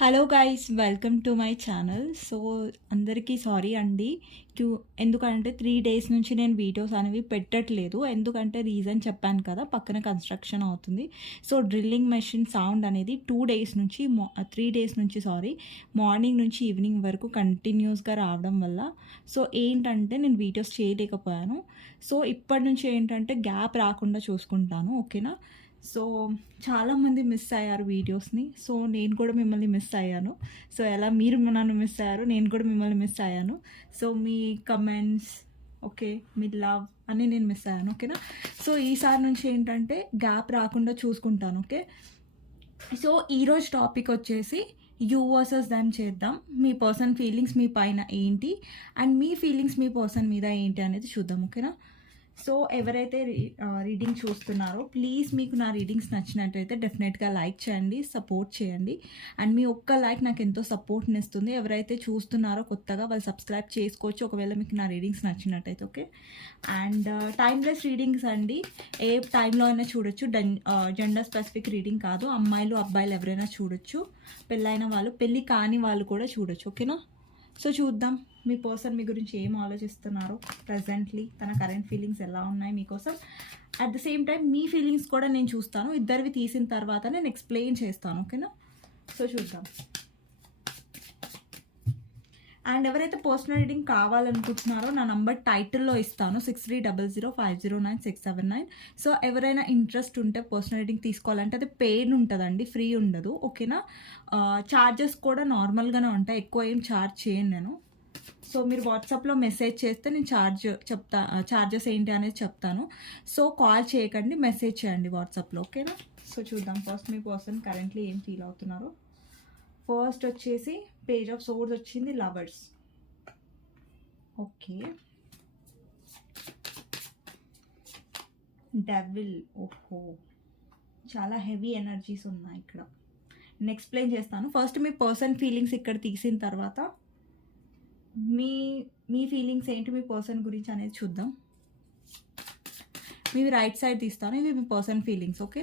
Hello guys, welcome to my channel. So అందరికీ sorry అండి. ఎందుకంటే 3 days నుంచి నేను వీడియోస్ అనేవి పెట్టట్లేదు. ఎందుకంటే రీజన్ చెప్పాను కదా, పక్కన కన్స్ట్రక్షన్ అవుతుంది. సో డ్రిల్లింగ్ మెషిన్ సౌండ్ అనేది 2 days నుంచి 3 days నుంచి మార్నింగ్ నుంచి ఈవినింగ్ వరకు కంటిన్యూస్గా రావడం వల్ల సో ఏంటంటే నేను వీడియోస్ చేయలేకపోయాను. సో ఇప్పటి నుంచి ఏంటంటే గ్యాప్ రాకుండా చూసుకుంటాను, ఓకేనా. సో చాలామంది మిస్ అయ్యారు వీడియోస్ని. సో నేను కూడా మిమ్మల్ని మిస్ అయ్యాను. సో ఎలా మీరు నన్ను మిస్ అయ్యారు, నేను కూడా మిమ్మల్ని మిస్ అయ్యాను. సో మీ కమెంట్స్, ఓకే, మీ లవ్ అని నేను మిస్ అయ్యాను, ఓకేనా. సో ఈసారి నుంచి ఏంటంటే గ్యాప్ రాకుండా చూసుకుంటాను, ఓకే. సో ఈరోజు టాపిక్ వచ్చేసి యూ వర్సెస్ దెమ్ చేద్దాం. మీ పర్సన్ ఫీలింగ్స్ మీ పైన ఏంటి and me feelings me person మీద ఏంటి అనేది చూద్దాం, ఓకేనా. సో ఎవరైతే రీడింగ్ చూస్తున్నారో ప్లీజ్ మీకు నా రీడింగ్స్ నచ్చినట్టయితే డెఫినెట్గా లైక్ చేయండి, సపోర్ట్ చేయండి. అండ్ మీ ఒక్క లైక్ నాకు ఎంతో సపోర్ట్ని ఇస్తుంది. ఎవరైతే చూస్తున్నారో కొత్తగా వాళ్ళు సబ్స్క్రైబ్ చేసుకోవచ్చు ఒకవేళ మీకు నా రీడింగ్స్ నచ్చినట్టయితే, ఓకే. అండ్ టైమ్లెస్ రీడింగ్స్ అండి, ఏ టైంలో అయినా చూడొచ్చు. జెండర్ స్పెసిఫిక్ రీడింగ్ కాదు, అమ్మాయిలు అబ్బాయిలు ఎవరైనా చూడొచ్చు. పెళ్ళైన వాళ్ళు, పెళ్ళి కాని వాళ్ళు కూడా చూడొచ్చు, ఓకేనా. సో చూద్దాం మీ పర్సన్ మీ గురించి ఏం ఆలోచిస్తున్నారు ప్రజెంట్లీ, తన కరెంట్ ఫీలింగ్స్ ఎలా ఉన్నాయి మీకోసం. At the same time me feelings కూడా నేను చూస్తాను. ఇద్దరివి తీసిన తర్వాత నేను ఎక్స్ప్లెయిన్ చేస్తాను, ఓకేనా. సో చూద్దాం. అండ్ ఎవరైతే పర్సనల్ రీడింగ్ కావాలనుకుంటున్నారో నా నంబర్ టైటిల్లో ఇస్తాను, 6300500969. సో ఎవరైనా ఇంట్రెస్ట్ ఉంటే పర్సనల్ రీడింగ్ తీసుకోవాలంటే అది పెయిడ్ ఉంటుందండి, ఫ్రీ ఉండదు, ఓకేనా. ఛార్జెస్ కూడా నార్మల్గానే ఉంటాయి, ఎక్కువ ఏం ఛార్జ్ చేయను నేను. సో మీరు వాట్సాప్లో మెసేజ్ చేస్తే నేను ఛార్జెస్ ఏంటి అనేది చెప్తాను. సో కాల్ చేయకండి, మెసేజ్ చేయండి వాట్సాప్లో, ఓకేనా. సో చూద్దాం ఫస్ట్ మీ పర్సన్ కరెంట్లీ ఏం ఫీల్ అవుతున్నారు. ఫస్ట్ వచ్చేసి పేజ్ ఆఫ్ సోర్డ్స్ వచ్చింది, లవర్స్, ఓకే. డెవిల్, ఓహో, చాలా హెవీ ఎనర్జీస్ ఉన్నాయి ఇక్కడ. నేను ఎక్స్ప్లెయిన్ చేస్తాను. ఫస్ట్ మీ పర్సన్ ఫీలింగ్స్ ఇక్కడ తీసిన తర్వాత మీ ఫీలింగ్స్ ఏంటి మీ పర్సన్ గురించి అనేది చూద్దాం. మీ రైట్ సైడ్ తీస్తాను, ఇవి మీ పర్సన్ ఫీలింగ్స్, ఓకే.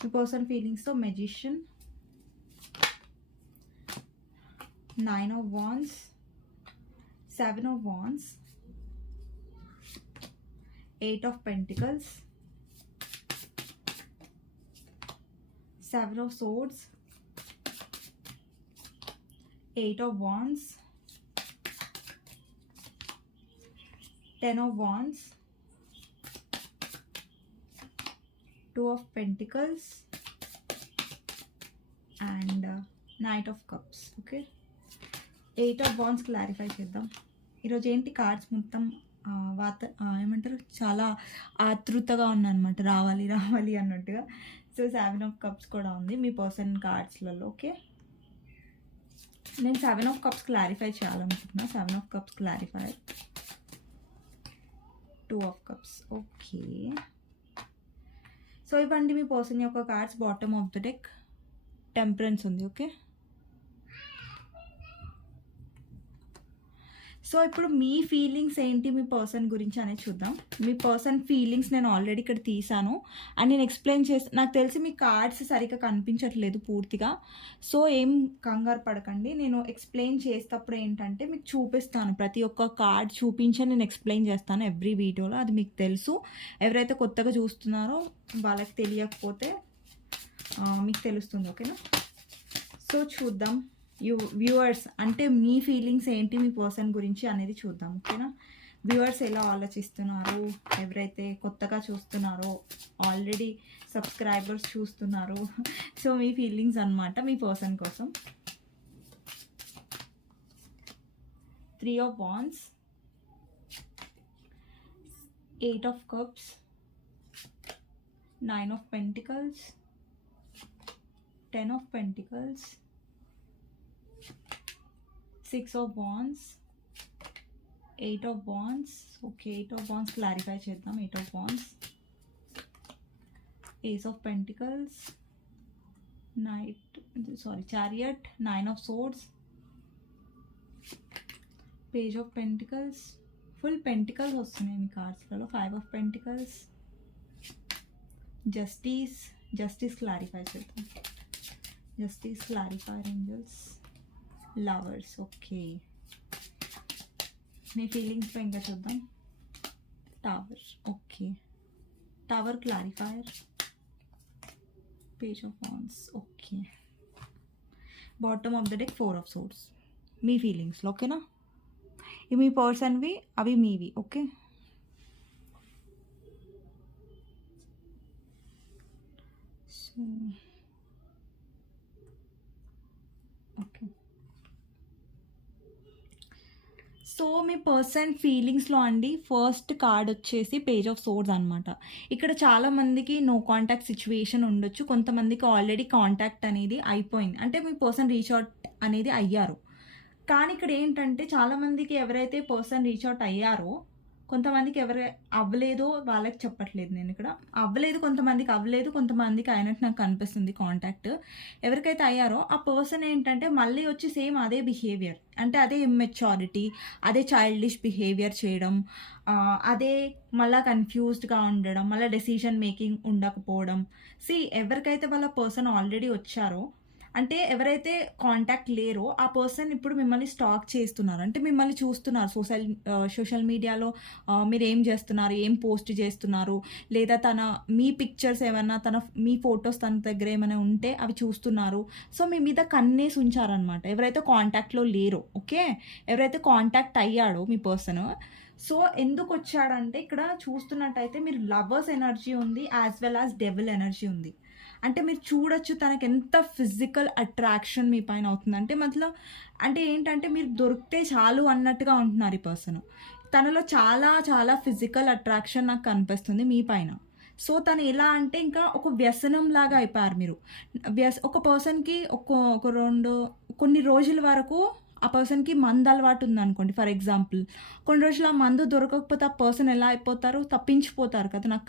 మీ పర్సన్ ఫీలింగ్స్తో magician, 9 of Wands, 7 of Wands, 8 of Pentacles, 7 of Swords, 8 of Wands, 10 of Wands, 2 of Pentacles, and Knight of Cups, okay. 8 of Wands clarify చేద్దాం. ఈరోజు ఏంటి కార్డ్స్ మొత్తం ఏమంటారు, చాలా ఆతృతగా ఉందన్నమాట, రావాలి రావాలి అన్నట్టుగా. సో 7 of Cups కూడా ఉంది మీ పర్సన్ కార్డ్స్లలో, ఓకే. నేను 7 of Cups క్లారిఫై చేయాలనుకుంటున్నా. 7 of Cups clarify, 2 of Cups, okay. So ఇవ్వండి మీ పర్సన్ యొక్క cards. Bottom of the deck temperance ఉంది, ఓకే. సో ఇప్పుడు మీ ఫీలింగ్స్ ఏంటి మీ పర్సన్ గురించి అనేది చూద్దాం. మీ పర్సన్ ఫీలింగ్స్ నేను ఆల్రెడీ ఇక్కడ తీసాను అండ్ నేను ఎక్స్ప్లెయిన్ చేస్తాను. నాకు తెలిసి మీ కార్డ్స్ సరిగ్గా కనిపించట్లేదు పూర్తిగా, సో ఏం కంగారు పడకండి. నేను ఎక్స్ప్లెయిన్ చేసేటప్పుడు ఏంటంటే మీకు చూపిస్తాను, ప్రతి ఒక్క కార్డ్ చూపించి నేను ఎక్స్ప్లెయిన్ చేస్తాను ఎవ్రీ వీడియోలో, అది మీకు తెలుసు. ఎవరైతే కొత్తగా చూస్తున్నారో వాళ్ళకి తెలియకపోతే మీకు తెలుస్తుంది, ఓకేనా. సో చూద్దాం వ్యూవర్స్ అంటే మీ ఫీలింగ్స్ ఏంటి మీ పర్సన్ గురించి అనేది చూద్దాం, ఓకేనా. వ్యూవర్స్ ఎలా ఆలోచిస్తున్నారు, ఎవరైతే కొత్తగా చూస్తున్నారో, ఆల్రెడీ సబ్స్క్రైబర్స్ చూస్తున్నారు, సో మీ ఫీలింగ్స్ అన్నమాట మీ పర్సన్ కోసం. 3 of Wands, 8 of Cups, 9 of Pentacles, 10 of Pentacles, 6 of Wands, 8 of Wands, okay. 8 of Wands clarify చేద్దాం. 8 of Wands, Ace of Pentacles, Chariot, 9 of Swords, Page of Pentacles, full pentacles వస్తున్నాయి మీ కార్డ్స్లలో. 5 of Pentacles, justice clarify చేద్దాం. Justice, clarifier angels, lovers. Okay, మీ ఫీలింగ్స్లో ఇంకా చూద్దాం. Tower. Okay, tower, clarifier, page of wands. Okay, bottom of the deck 4 of swords. మీ ఫీలింగ్స్లో ఓకేనా? ఇవి మీ పర్సన్వి, అవి మీవి. ఓకే, సో ఓకే, సో మీ పర్సన్ ఫీలింగ్స్లో అండి ఫస్ట్ కార్డ్ వచ్చేసి పేజ్ ఆఫ్ సోర్డ్స్ అనమాట. ఇక్కడ చాలామందికి నో కాంటాక్ట్ సిచ్యువేషన్ ఉండొచ్చు, కొంతమందికి ఆల్రెడీ కాంటాక్ట్ అనేది అయిపోయింది, అంటే మీ పర్సన్ రీచ్ అవుట్ అనేది అయ్యారు. కానీ ఇక్కడ ఏంటంటే చాలామందికి ఎవరైతే పర్సన్ రీచ్ అవుట్ అయ్యారో, కొంతమందికి ఎవరు అవ్వలేదో వాళ్ళకి చెప్పట్లేదు నేను ఇక్కడ. అవ్వలేదు, కొంతమందికి అవ్వలేదు, కొంతమందికి అయినట్టు నాకు కనిపిస్తుంది కాంటాక్ట్. ఎవరికైతే అయ్యారో ఆ పర్సన్ ఏంటంటే మళ్ళీ వచ్చి సేమ్ అదే బిహేవియర్, అంటే అదే ఇమ్మెచ్యూరిటీ, అదే చైల్డిష్ బిహేవియర్ చేయడం, అదే మళ్ళీ కన్ఫ్యూజ్డ్గా ఉండడం, మళ్ళీ డెసిషన్ మేకింగ్ ఉండకపోవడం. ఎవరికైతే వాళ్ళ పర్సన్ ఆల్రెడీ వచ్చారో, అంటే ఎవరైతే కాంటాక్ట్ లేరో ఆ పర్సన్ ఇప్పుడు మిమ్మల్ని స్టాక్ చేస్తున్నారు, అంటే మిమ్మల్ని చూస్తున్నారు సోషల్ మీడియాలో. మీరు ఏం చేస్తున్నారు, ఏం పోస్ట్ చేస్తున్నారు, లేదా మీ పిక్చర్స్ ఏమైనా మీ ఫొటోస్ తన దగ్గర ఏమైనా ఉంటే అవి చూస్తున్నారు. సో మీ మీద కన్నేసి ఉంచారనమాట ఎవరైతే కాంటాక్ట్లో లేరో. ఓకే, ఎవరైతే కాంటాక్ట్ అయ్యాడో మీ పర్సన్, సో ఎందుకు వచ్చాడంటే ఇక్కడ చూస్తున్నట్టయితే మీరు లవర్స్ ఎనర్జీ ఉంది, as well as devil energy ఉంది. అంటే మీరు చూడొచ్చు తనకి ఎంత ఫిజికల్ అట్రాక్షన్ మీ పైన అవుతుంది, అంటే ఏంటంటే మీరు దొరికితే చాలు అన్నట్టుగా ఉంటున్నారు ఈ పర్సన్. తనలో చాలా చాలా ఫిజికల్ అట్రాక్షన్ నాకు కనిపిస్తుంది మీ పైన. సో తను ఎలా అంటే ఇంకా ఒక వ్యసనం లాగా అయిపోయారు మీరు. ఒక పర్సన్కి కొన్ని రోజుల వరకు ఆ పర్సన్కి మందు అలవాటు ఉందనుకోండి ఫర్ ఎగ్జాంపుల్. కొన్ని రోజులు ఆ మందు దొరకకపోతే ఆ పర్సన్ ఎలా అయిపోతారు, తప్పించిపోతారు కదా, నాకు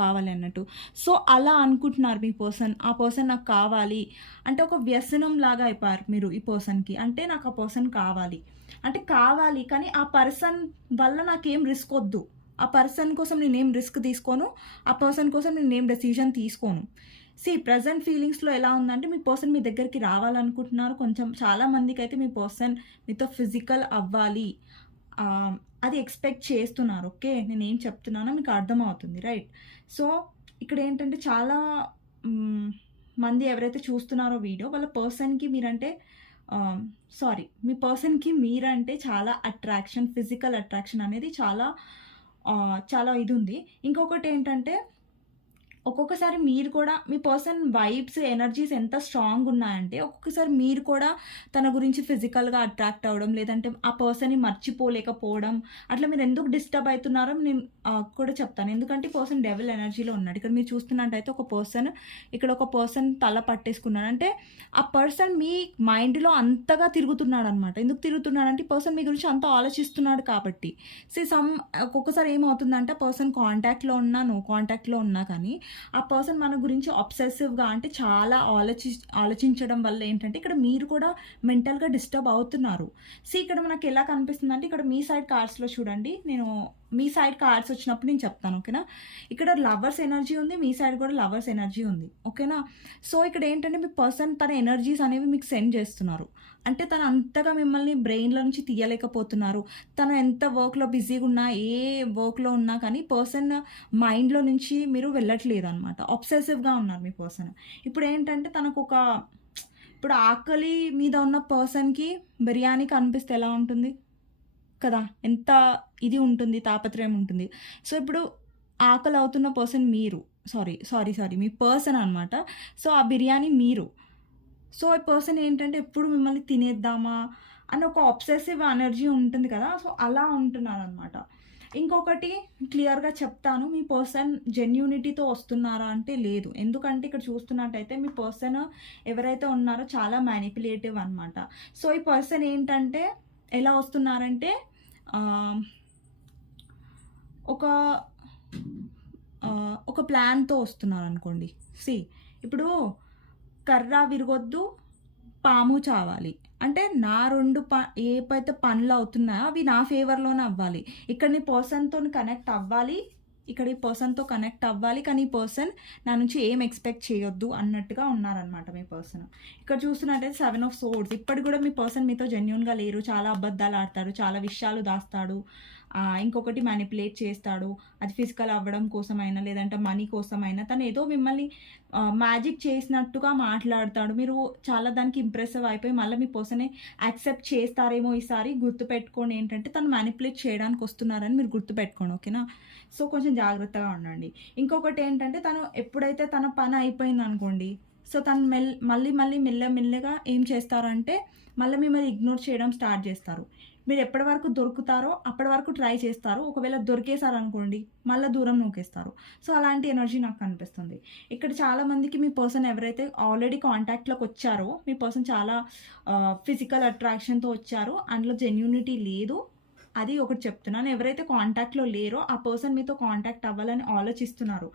కావాలి అన్నట్టు. సో అలా అనుకుంటున్నారు మీ పర్సన్, ఆ పర్సన్ నాకు కావాలి అంటే ఒక వ్యసనం లాగా అయిపోయారు మీరు ఈ పర్సన్కి. అంటే నాకు ఆ పర్సన్ కావాలి అంటే కావాలి, కానీ ఆ పర్సన్ వల్ల నాకేం రిస్క్ వద్దు, ఆ పర్సన్ కోసం నేనేం రిస్క్ తీసుకోను, ఆ పర్సన్ కోసం నేనేం డెసిషన్ తీసుకోను. ప్రజెంట్ ఫీలింగ్స్లో ఎలా ఉందంటే మీ పర్సన్ మీ దగ్గరికి రావాలనుకుంటున్నారు. చాలా మందికి అయితే మీ పర్సన్ మీతో ఫిజికల్ అవ్వాలి, అది ఎక్స్పెక్ట్ చేస్తున్నారు. ఓకే, నేను ఏం చెప్తున్నానో మీకు అర్థమవుతుంది, రైట్? సో ఇక్కడ ఏంటంటే చాలా మంది ఎవరైతే చూస్తున్నారో వీడియో, వాళ్ళ పర్సన్కి మీరంటే మీ పర్సన్కి మీరంటే చాలా అట్రాక్షన్, ఫిజికల్ అట్రాక్షన్ అనేది చాలా చాలా ఇది ఉంది. ఇంకొకటి ఏంటంటే ఒక్కొక్కసారి మీరు కూడా మీ పర్సన్ వైబ్స్, ఎనర్జీస్ ఎంత స్ట్రాంగ్ ఉన్నాయంటే ఒక్కొక్కసారి మీరు కూడా తన గురించి ఫిజికల్గా అట్రాక్ట్ అవ్వడం, లేదంటే ఆ పర్సన్ని మర్చిపోలేకపోవడం, అట్లా మీరు ఎందుకు డిస్టర్బ్ అవుతున్నారో నేను కూడా చెప్తాను. ఎందుకంటే పర్సన్ డెవిల్ ఎనర్జీలో ఉన్నాడు. ఇక్కడ మీరు చూస్తున్నట్టయితే ఒక పర్సన్ తల పట్టేసుకున్నాడు, అంటే ఆ పర్సన్ మీ మైండ్లో అంతగా తిరుగుతున్నాడు అనమాట. ఎందుకు తిరుగుతున్నాడంటే పర్సన్ మీ గురించి అంత ఆలోచిస్తున్నాడు కాబట్టి. ఒక్కొక్కసారి ఏమవుతుందంటే పర్సన్ కాంటాక్ట్లో ఉన్నా, నో కాంటాక్ట్లో ఉన్నా కానీ ఆ పర్సన్ మన గురించి ఆబ్సెసివ్గా, అంటే చాలా ఆలోచించడం వల్ల ఏంటంటే ఇక్కడ మీరు కూడా మెంటల్గా డిస్టర్బ్ అవుతున్నారు. ఇక్కడ మనకి ఎలా కనిపిస్తుంది అంటే ఇక్కడ మీ సైడ్ కార్డ్స్లో చూడండి, నేను మీ సైడ్ కార్డ్స్ వచ్చినప్పుడు నేను చెప్తాను. ఓకేనా, ఇక్కడ లవర్స్ ఎనర్జీ ఉంది, మీ సైడ్ కూడా లవర్స్ ఎనర్జీ ఉంది. ఓకేనా, సో ఇక్కడ ఏంటంటే మీ పర్సన్ తన ఎనర్జీస్ అనేవి మీకు సెండ్ చేస్తున్నారు. అంటే తను అంతగా మిమ్మల్ని బ్రెయిన్లో నుంచి తీయలేకపోతున్నారు. తను ఎంత వర్క్లో బిజీగా ఉన్నా, ఏ వర్క్లో ఉన్నా కానీ పర్సన్ మైండ్లో నుంచి మీరు వెళ్ళట్లేదు అనమాట. ఆబ్సెసివ్గా ఉన్నారు మీ పర్సన్. ఇప్పుడు ఏంటంటే ఇప్పుడు ఆకలి మీద ఉన్న పర్సన్కి బిర్యానీ కనిపిస్తే ఎలా ఉంటుంది కదా, ఎంత ఇది ఉంటుంది, తాపత్రయం ఉంటుంది. సో ఇప్పుడు ఆకలి అవుతున్న పర్సన్ మీరు, మీ పర్సన్ అనమాట. సో ఆ బిర్యానీ మీరు. సో ఈ పర్సన్ ఏంటంటే ఎప్పుడు మిమ్మల్ని తినేద్దామా అని ఒక ఆబ్సెసివ్ ఎనర్జీ ఉంటుంది కదా, సో అలా ఉంటున్నారు అనమాట. ఇంకొకటి క్లియర్గా చెప్తాను, మీ పర్సన్ జెన్యూనిటీతో వస్తున్నారా అంటే లేదు. ఎందుకంటే ఇక్కడ చూస్తున్నట్టయితే మీ పర్సన్ ఎవరైతే ఉన్నారో చాలా మ్యానిపులేటివ్ అనమాట. సో ఈ పర్సన్ ఏంటంటే ఎలా వస్తున్నారంటే ఒక ప్లాన్తో వస్తున్నారు అనుకోండి. ఇప్పుడు కర్ర విరగొద్దు, పాము చావాలి అంటే నా ఏవైతే పనులు అవుతున్నాయో అవి నా ఫేవర్లోనే అవ్వాలి. ఇక్కడ నీ పర్సన్తో కనెక్ట్ అవ్వాలి, ఇక్కడ ఈ పర్సన్తో కనెక్ట్ అవ్వాలి, కానీ ఈ పర్సన్ నా నుంచి ఏం ఎక్స్పెక్ట్ చేయొద్దు అన్నట్టుగా ఉన్నారనమాట మీ పర్సన్. ఇక్కడ చూస్తున్నట్టయితే 7 ఆఫ్ సోర్డ్స్. ఇప్పటికి కూడా మీ పర్సన్ మీతో జెన్యూన్గా లేరు, చాలా అబద్ధాలు ఆడతాడు, చాలా విషయాలు దాస్తాడు, ఇంకొకటి మ్యానిపులేట్ చేస్తాడు. అది ఫిజికల్ అవ్వడం కోసమైనా లేదంటే మనీ కోసమైనా తను ఏదో మిమ్మల్ని మ్యాజిక్ చేసినట్టుగా మాట్లాడతాడు. మీరు చాలా దానికి ఇంప్రెసివ్ అయిపోయి మళ్ళీ మీ పర్సనే యాక్సెప్ట్ చేస్తారేమో ఈసారి. గుర్తుపెట్టుకోండి ఏంటంటే తను మ్యానిపులేట్ చేయడానికి వస్తున్నారని మీరు గుర్తుపెట్టుకోండి, ఓకేనా? సో కొంచెం జాగ్రత్తగా ఉండండి. ఇంకొకటి ఏంటంటే తను ఎప్పుడైతే తన పని అయిపోయింది అనుకోండి, సో తను మళ్ళీ మెల్లగా ఏం చేస్తారంటే మళ్ళీ మిమ్మల్ని ఇగ్నోర్ చేయడం స్టార్ట్ చేస్తారు. మీరు ఎప్పటి వరకు దొరుకుతారో అప్పటి వరకు ట్రై చేస్తారు. ఒకవేళ దొరికేశారనుకోండి మళ్ళీ దూరం నూకేస్తారు. సో అలాంటి ఎనర్జీ నాకు కనిపిస్తుంది. ఇక్కడ చాలామందికి మీ పర్సన్ ఎవరైతే ఆల్రెడీ కాంటాక్ట్లోకి వచ్చారో మీ పర్సన్ చాలా ఫిజికల్ అట్రాక్షన్తో వచ్చారో, అందులో జెన్యూనిటీ లేదు. అది ఒకటి చెప్తున్నాను. ఎవరైతే కాంటాక్ట్లో లేరో ఆ పర్సన్ మీతో కాంటాక్ట్ అవ్వాలని ఆలోచిస్తున్నారు.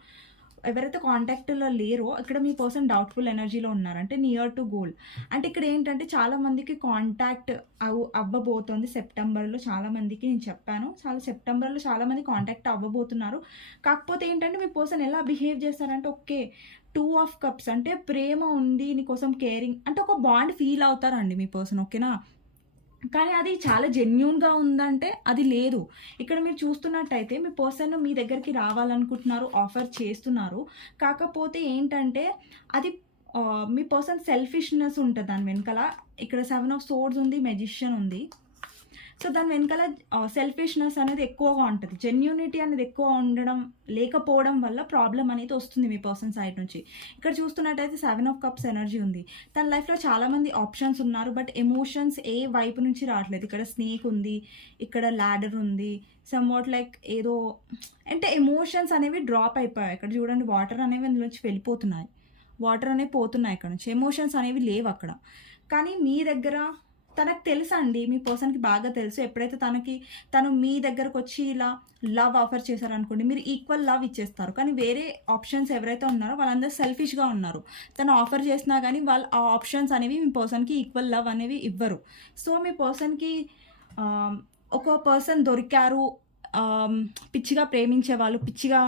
ఎవరైతే కాంటాక్ట్లో లేరో ఇక్కడ మీ పర్సన్ డౌట్ఫుల్ ఎనర్జీలో ఉన్నారు, అంటే నియర్ టు గోల్. అంటే ఇక్కడ ఏంటంటే చాలామందికి కాంటాక్ట్ అవ్వబోతోంది సెప్టెంబర్లో. చాలామందికి నేను చెప్పాను, సెప్టెంబర్లో చాలామంది కాంటాక్ట్ అవ్వబోతున్నారు. కాకపోతే ఏంటంటే మీ పర్సన్ ఎలా బిహేవ్ చేస్తారంటే, ఓకే 2 ఆఫ్ కప్స్ అంటే ప్రేమ ఉంది, నీకోసం కేరింగ్ అంటే ఒక బాండ్ ఫీల్ అవుతారండి మీ పర్సన్, ఓకేనా? కానీ అది చాలా జెన్యూన్గా ఉందంటే అది లేదు. ఇక్కడ మీరు చూస్తున్నట్టయితే మీ పర్సన్ మీ దగ్గరికి రావాలనుకుంటున్నారు, ఆఫర్ చేస్తున్నారు. కాకపోతే ఏంటంటే అది మీ పర్సన్ సెల్ఫిష్నెస్ ఉంటుంది దాని వెనకాల. ఇక్కడ 7 ఆఫ్ సోర్డ్స్ ఉంది, మెజిషియన్ ఉంది. సో దాని వెనకాల సెల్ఫిష్నెస్ అనేది ఎక్కువగా ఉంటుంది. జెన్యూనిటీ అనేది ఎక్కువ ఉండడం లేకపోవడం వల్ల ప్రాబ్లం అనేది వస్తుంది మీ పర్సన్ సైడ్ నుంచి. ఇక్కడ చూస్తున్నట్టయితే 7 ఆఫ్ కప్స్ ఎనర్జీ ఉంది. తన లైఫ్లో చాలామంది ఆప్షన్స్ ఉన్నారు, బట్ ఎమోషన్స్ ఏ వైపు నుంచి రావట్లేదు. ఇక్కడ స్నేక్ ఉంది, ఇక్కడ ల్యాడర్ ఉంది, సమ్వాట్ లైక్ ఏదో అంటే ఎమోషన్స్ అనేవి డ్రాప్ అయిపోయాయి. ఇక్కడ చూడండి వాటర్ అనేవి అందులో నుంచి వెళ్ళిపోతున్నాయి, వాటర్ అనేవి పోతున్నాయి ఇక్కడ నుంచి. ఎమోషన్స్ అనేవి లేవు అక్కడ. కానీ మీ దగ్గర తనకు తెలుసా అండి, మీ పర్సన్కి బాగా తెలుసు. ఎప్పుడైతే తను మీ దగ్గరకు వచ్చి ఇలా లవ్ ఆఫర్ చేశారనుకోండి, మీరు ఈక్వల్ లవ్ ఇచ్చేస్తారు. కానీ వేరే ఆప్షన్స్ ఎవరైతే ఉన్నారో వాళ్ళందరూ సెల్ఫిష్గా ఉన్నారు. తను ఆఫర్ చేసినా కానీ వాళ్ళు ఆ ఆప్షన్స్ అనేవి మీ పర్సన్కి ఈక్వల్ లవ్ అనేవి ఇవ్వరు. సో మీ పర్సన్కి ఒక పర్సన్ దొరికారు, పిచ్చిగా ప్రేమించే వాళ్ళు, పిచ్చిగా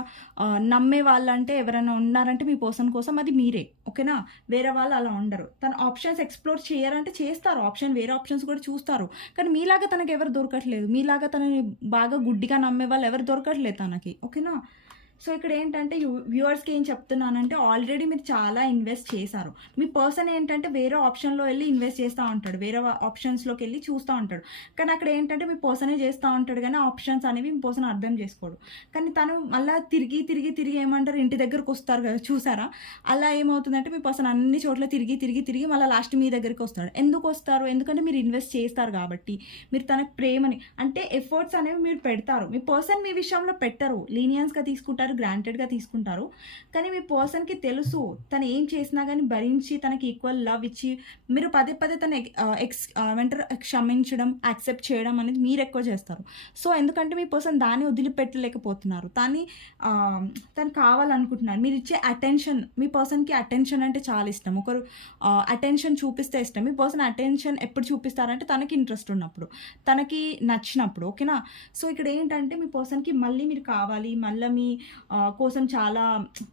నమ్మే వాళ్ళు అంటే ఎవరైనా ఉన్నారంటే మీ పర్సన్ కోసం అది మీరే, ఓకేనా? వేరే వాళ్ళు అలా ఉండరు. తన ఆప్షన్స్ ఎక్స్ప్లోర్ చేయరంటే చేస్తారు, వేరే ఆప్షన్స్ కూడా చూస్తారు. కానీ మీలాగా తనకి ఎవరు దొరకట్లేదు, మీలాగా తనని బాగా గుడ్డిగా నమ్మే వాళ్ళు ఎవరు దొరకట్లేదు తనకి, ఓకేనా? సో ఇక్కడ ఏంటంటే వ్యూవర్స్కి ఏం చెప్తున్నానంటే ఆల్రెడీ మీరు చాలా ఇన్వెస్ట్ చేశారు. మీ పర్సన్ ఏంటంటే వేరే ఆప్షన్లో వెళ్ళి ఇన్వెస్ట్ చేస్తూ ఉంటాడు, వేరే ఆప్షన్స్లోకి వెళ్ళి చూస్తూ ఉంటాడు. కానీ అక్కడ ఏంటంటే మీ పర్సనే చేస్తూ ఉంటాడు, కానీ ఆప్షన్స్ అనేవి మీ పర్సన్ అర్థం చేసుకోడు. కానీ తను మళ్ళీ తిరిగి ఏమంటారు ఇంటి దగ్గరకు వస్తారు కదా, చూసారా? అలా ఏమవుతుందంటే మీ పర్సన్ అన్ని చోట్ల తిరిగి మళ్ళీ లాస్ట్ మీ దగ్గరికి వస్తాడు. ఎందుకు వస్తారు? ఎందుకంటే మీరు ఇన్వెస్ట్ చేస్తారు కాబట్టి. మీరు తనకు ప్రేమని అంటే ఎఫర్ట్స్ అనేవి మీరు పెడతారు. మీ పర్సన్ మీ విషయంలో పెట్టరు, లీనియన్స్గా తీసుకుంటారు, గ్రాంటెడ్గా తీసుకుంటారు. కానీ మీ పర్సన్కి తెలుసు తను ఏం చేసినా కానీ భరించి తనకి ఈక్వల్ లవ్ ఇచ్చి మీరు పదే తను క్షమించడం, యాక్సెప్ట్ చేయడం అనేది మీరు ఎక్కువ చేస్తారు. సో ఎందుకంటే మీ పర్సన్ దాన్ని వదిలిపెట్టలేకపోతున్నారు, తను కావాలనుకుంటున్నారు. మీరు ఇచ్చే అటెన్షన్, మీ పర్సన్కి అటెన్షన్ అంటే చాలా ఇష్టం. ఒకరు అటెన్షన్ చూపిస్తే ఇష్టం. మీ పర్సన్ అటెన్షన్ ఎప్పుడు చూపిస్తారంటే తనకి ఇంట్రెస్ట్ ఉన్నప్పుడు, తనకి నచ్చినప్పుడు, ఓకేనా? సో ఇక్కడ ఏంటంటే మీ పర్సన్కి మళ్ళీ మీరు కావాలి, మళ్ళీ మీ కోసం చాలా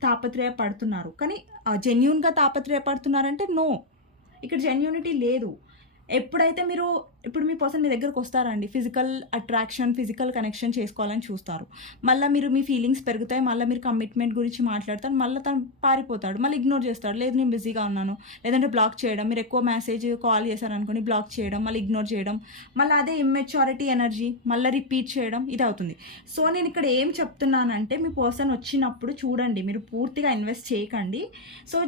తాపత్రయపడుతున్నారు. కానీ జెన్యూన్గా తాపత్రయపడుతున్నారంటే నో, ఇక్కడ జెన్యూనిటీ లేదు. ఎప్పుడైతే ఇప్పుడు మీ పర్సన్ మీ దగ్గరకు వస్తారండి, ఫిజికల్ అట్రాక్షన్, ఫిజికల్ కనెక్షన్ చేసుకోవాలని చూస్తారు. మళ్ళీ మీ ఫీలింగ్స్ పెరుగుతాయి, మళ్ళీ మీరు కమిట్మెంట్ గురించి మాట్లాడతారు, మళ్ళీ తను పారిపోతాడు, మళ్ళీ ఇగ్నోర్ చేస్తాడు. లేదు నేను బిజీగా ఉన్నాను, లేదంటే బ్లాక్ చేయడం. మీరు ఎక్కువ మెసేజ్ కాల్ చేశారనుకోండి, బ్లాక్ చేయడం, మళ్ళీ ఇగ్నోర్ చేయడం, మళ్ళీ అదే ఇమ్మెచ్యూరిటీ ఎనర్జీ మళ్ళీ రిపీట్ చేయడం, ఇది అవుతుంది. సో నేను ఇక్కడ ఏం చెప్తున్నానంటే మీ పర్సన్ వచ్చినప్పుడు చూడండి, మీరు పూర్తిగా ఇన్వెస్ట్ చేయకండి. సో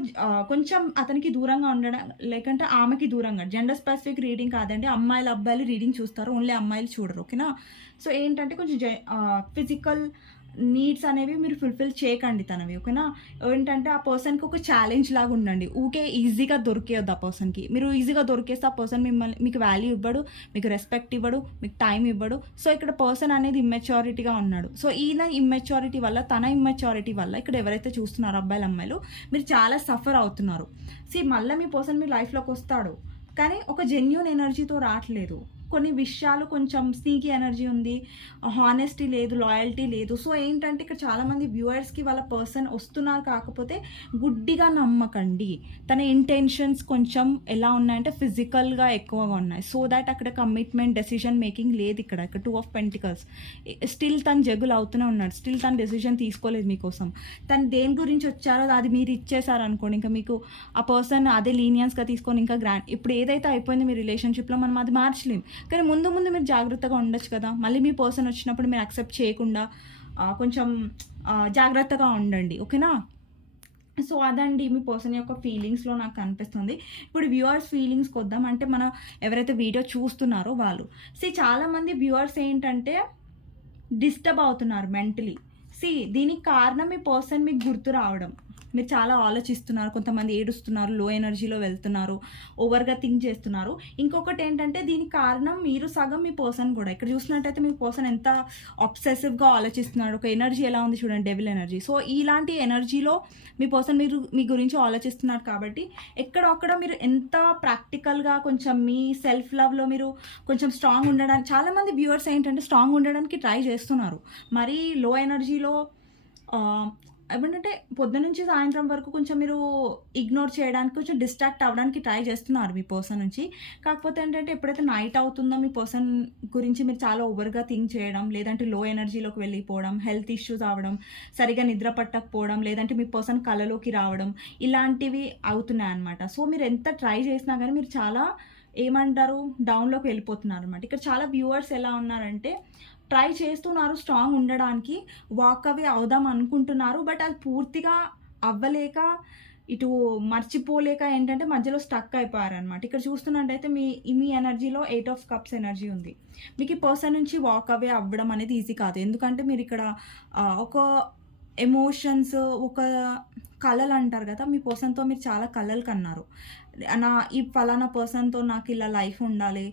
కొంచెం అతనికి దూరంగా ఉండడం, లేకంటే ఆమెకి దూరంగా. జెండర్ స్పెసిఫిక్ రీడింగ్ కాదండి, అబ్బాయిలు రీడింగ్ చూస్తారు, ఓన్లీ అమ్మాయిలు చూడరు, ఓకేనా? సో ఏంటంటే కొంచెం ఫిజికల్ నీడ్స్ అనేవి మీరు ఫుల్ఫిల్ చేయకండి తనవి, ఓకేనా? ఏంటంటే ఆ పర్సన్కి ఒక ఛాలెంజ్ లాగా ఉండండి. ఊకే ఈజీగా దొరికేయద్దు ఆ పర్సన్కి. మీరు ఈజీగా దొరికేస్తే ఆ పర్సన్ మీకు వాల్యూ ఇవ్వడు, మీకు రెస్పెక్ట్ ఇవ్వడు, మీకు టైం ఇవ్వడు. సో ఇక్కడ పర్సన్ అనేది ఇమ్మెచ్యూరిటీగా ఉన్నాడు. సో ఈయన ఇమ్మెచ్యూరిటీ వల్ల, తన ఇమ్మెచ్యూరిటీ వల్ల ఇక్కడ ఎవరైతే చూస్తున్నారో అమ్మాయిలు మీరు చాలా సఫర్ అవుతున్నారు. మళ్ళీ మీ పర్సన్ మీ లైఫ్లోకి వస్తాడు, కానీ ఒక జెన్యూన్ ఎనర్జీతో రావట్లేదు. కొన్ని విషయాలు కొంచెం స్నీకీ ఎనర్జీ ఉంది, హానెస్టీ లేదు, లాయల్టీ లేదు. సో ఏంటంటే ఇక్కడ చాలామంది వ్యూవర్స్కి వాళ్ళ పర్సన్ వస్తున్నారు, కాకపోతే గుడ్డిగా నమ్మకండి. తన ఇంటెన్షన్స్ కొంచెం ఎలా ఉన్నాయంటే ఫిజికల్గా ఎక్కువగా ఉన్నాయి. సో దాట్ అక్కడ కమిట్మెంట్ డెసిషన్ మేకింగ్ లేదు. ఇక్కడ 2 ఆఫ్ పెంటికల్స్. స్టిల్ తను జగులు అవుతూనే ఉన్నాడు, స్టిల్ తను డెసిషన్ తీసుకోలేదు మీకోసం. తను దేని గురించి వచ్చారో అది మీరు ఇచ్చేసారు అనుకోండి, ఇంకా మీకు ఆ పర్సన్ అదే లీనియన్స్గా తీసుకొని ఇంకా గ్రాండ్ ఇప్పుడు ఏదైతే అయిపోయిందో మీ రిలేషన్షిప్లో మనం అది మార్చలేం. కానీ ముందు ముందు మీరు జాగ్రత్తగా ఉండొచ్చు కదా. మళ్ళీ మీ పర్సన్ వచ్చినప్పుడు మీరు యాక్సెప్ట్ చేయకుండా కొంచెం జాగ్రత్తగా ఉండండి, ఓకేనా. సో అదండి మీ పర్సన్ యొక్క ఫీలింగ్స్లో నాకు కనిపిస్తుంది. ఇప్పుడు వ్యూవర్స్ ఫీలింగ్స్కి వద్దాం. అంటే మన ఎవరైతే వీడియో చూస్తున్నారో వాళ్ళు చాలామంది వ్యూవర్స్ ఏంటంటే డిస్టర్బ్ అవుతున్నారు మెంటలీ. దీనికి కారణం మీ పర్సన్ మీకు గుర్తు రావడం. మీరు చాలా ఆలోచిస్తున్నారు, కొంతమంది ఏడుస్తున్నారు, లో ఎనర్జీలో వెళ్తున్నారు, ఓవర్గా థింక్ చేస్తున్నారు. ఇంకొకటి ఏంటంటే దీనికి కారణం మీరు సగం, మీ పర్సన్ కూడా. ఇక్కడ చూసినట్టయితే మీ పర్సన్ ఎంత అబ్సెసివ్గా ఆలోచిస్తున్నాడు. ఒక ఎనర్జీ ఎలా ఉంది చూడండి, డెవిల్ ఎనర్జీ. సో ఇలాంటి ఎనర్జీలో మీ పర్సన్ మీ గురించి ఆలోచిస్తున్నారు కాబట్టి ఎక్కడొక్కడ మీరు ఎంత ప్రాక్టికల్గా కొంచెం మీ సెల్ఫ్ లవ్లో మీరు కొంచెం స్ట్రాంగ్ ఉండడానికి, చాలామంది వ్యూవర్స్ ఏంటంటే స్ట్రాంగ్ ఉండడానికి ట్రై చేస్తున్నారు. మరీ లో ఎనర్జీలో ఏమంటే పొద్దున నుంచి సాయంత్రం వరకు కొంచెం మీరు ఇగ్నోర్ చేయడానికి, కొంచెం డిస్ట్రాక్ట్ అవ్వడానికి ట్రై చేస్తున్నారు మీ పర్సన్ నుంచి. కాకపోతే ఏంటంటే ఎప్పుడైతే నైట్ అవుతుందో మీ పర్సన్ గురించి మీరు చాలా ఓవర్గా థింక్ చేయడం, లేదంటే లో ఎనర్జీలోకి వెళ్ళిపోవడం, హెల్త్ ఇష్యూస్ అవ్వడం, సరిగా నిద్ర పట్టకపోవడం, లేదంటే మీ పర్సన్ కళలోకి రావడం, ఇలాంటివి అవుతున్నాయి అన్నమాట. సో మీరు ఎంత ట్రై చేసినా కానీ మీరు చాలా ఏమంటారు డౌన్లోకి వెళ్ళిపోతున్నారు అనమాట. ఇక్కడ చాలా వ్యూవర్స్ ఎలా ఉన్నారంటే ట్రై చేస్తున్నారు స్ట్రాంగ్ ఉండడానికి, వాక్ అవే అవుదాం అనుకుంటున్నారు, బట్ అది పూర్తిగా అవ్వలేక ఇటు మర్చిపోలేక ఏంటంటే మధ్యలో స్టక్ అయిపోయారనమాట. ఇక్కడ చూస్తున్నట్టయితే మీ ఎనర్జీలో 8 ఆఫ్ కప్స్ ఎనర్జీ ఉంది. మీకు ఈ పర్సన్ నుంచి వాక్ అవే అవ్వడం అనేది ఈజీ కాదు. ఎందుకంటే మీరు ఇక్కడ ఒక ఎమోషన్స్, ఒక కళలు అంటారు కదా, మీ పర్సన్తో మీరు చాలా కళలు కన్నారు. ఈ ఫలానా పర్సన్తో నాకు ఇలా లైఫ్ ఉండాలి,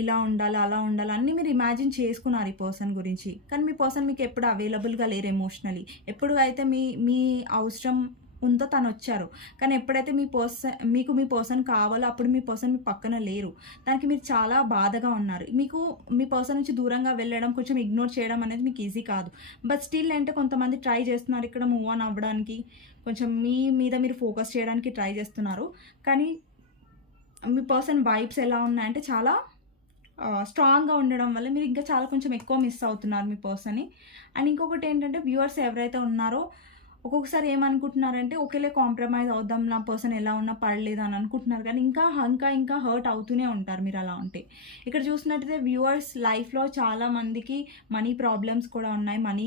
ఇలా ఉండాలి, అలా ఉండాలి అన్నీ మీరు ఇమాజిన్ చేసుకున్నారు ఈ పర్సన్ గురించి. కానీ మీ పర్సన్ మీకు ఎప్పుడు అవైలబుల్గా లేరు ఎమోషనలీ. ఎప్పుడు అయితే మీ అవసరం ఉందో తను వచ్చారు, కానీ ఎప్పుడైతే మీ పర్సన్ కావాలో అప్పుడు మీ పర్సన్ మీ పక్కన లేరు. దానికి మీరు చాలా బాధగా ఉన్నారు. మీకు మీ పర్సన్ నుంచి దూరంగా వెళ్ళడం, కొంచెం ఇగ్నోర్ చేయడం అనేది మీకు ఈజీ కాదు. బట్ స్టిల్ అంటే కొంతమంది ట్రై చేస్తున్నారు ఇక్కడ మూవ్ ఆన్ అవ్వడానికి, కొంచెం మీ మీద మీరు ఫోకస్ చేయడానికి ట్రై చేస్తున్నారు. కానీ మీ పర్సన్ వైబ్స్ ఎలా ఉన్నాయంటే చాలా స్ట్రాంగ్గా ఉండడం వల్ల మీరు ఇంకా చాలా కొంచెం ఎక్కువ మిస్ అవుతున్నారు మీ పర్సన్ని. అండ్ ఇంకొకటి ఏంటంటే వ్యూవర్స్ ఎవరైతే ఉన్నారో ఒక్కొక్కసారి ఏమనుకుంటున్నారంటే ఒకేలే కాంప్రమైజ్ అవుదాం, నా పర్సన్ ఎలా ఉన్నా పడలేదు అని అనుకుంటున్నారు. కానీ ఇంకా హర్ట్ అవుతూనే ఉంటారు మీరు అలా ఉంటే. ఇక్కడ చూసినట్టయితే వ్యూవర్స్ లైఫ్లో చాలా మందికి మనీ ప్రాబ్లమ్స్ కూడా ఉన్నాయి, మనీ